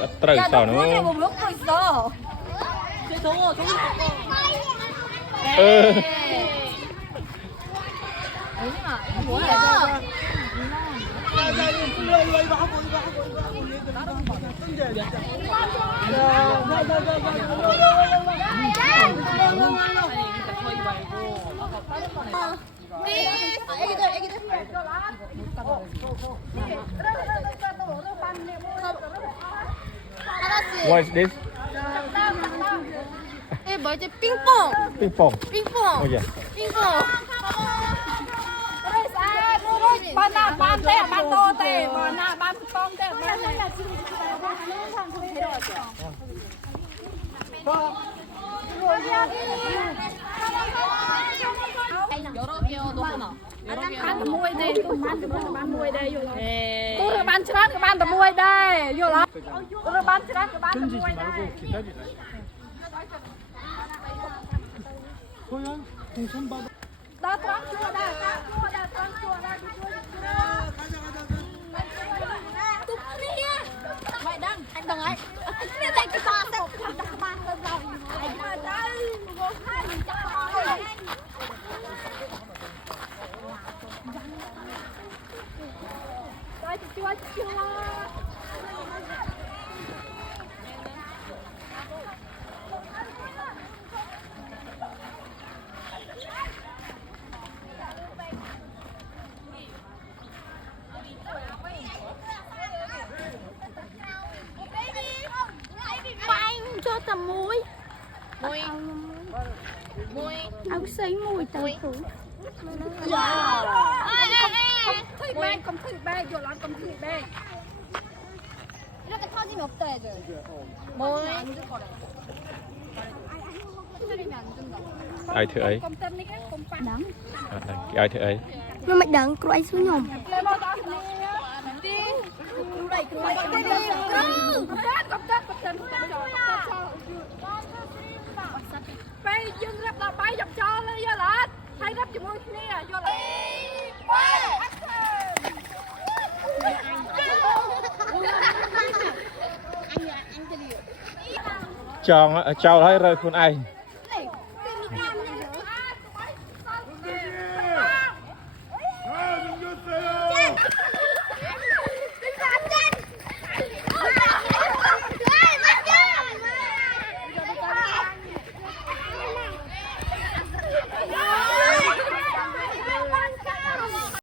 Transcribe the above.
trời 야, sao 너 nữa 포즈에 뭐 먹고 있어? 정어 오지마. 이거 뭐야? 이거 하고 얘들 나랑 던져야 돼. what is this 이 뭐지? 삥뽕. ping pong 삥뽕. oh yeah 삥뽕. Bạn nào bạn tè bạn to tè bạn nào bạn con tè bạn này 여러 개요 너무나 여러 개 bạn mua đây tôi bạn mua đây vô rồi tôi được bạn chán các bạn tập mua đây vô rồi tôi được bạn chán các bạn tập mua đây 소연 공천 받아. 나 trắng chua đây trắng chua đây mày đăng anh đừng ấy cái này cái con đâu các bạn đâu rồi anh mà đây một hai chua cho tầm muối áo xấy mùi tao thử không thử bê vô lắm không thử bê 이렇게 터지면 없다 해줘 뭐 터뜨리면 안 준다 ai thử ấy đắng ai thử ấy nhưng mà đắng của anh xuống nhom bay dương rập là bay dọc cho lên vô lại hay rập cho môi kia vô lại tròn trao thấy rơi khuôn ai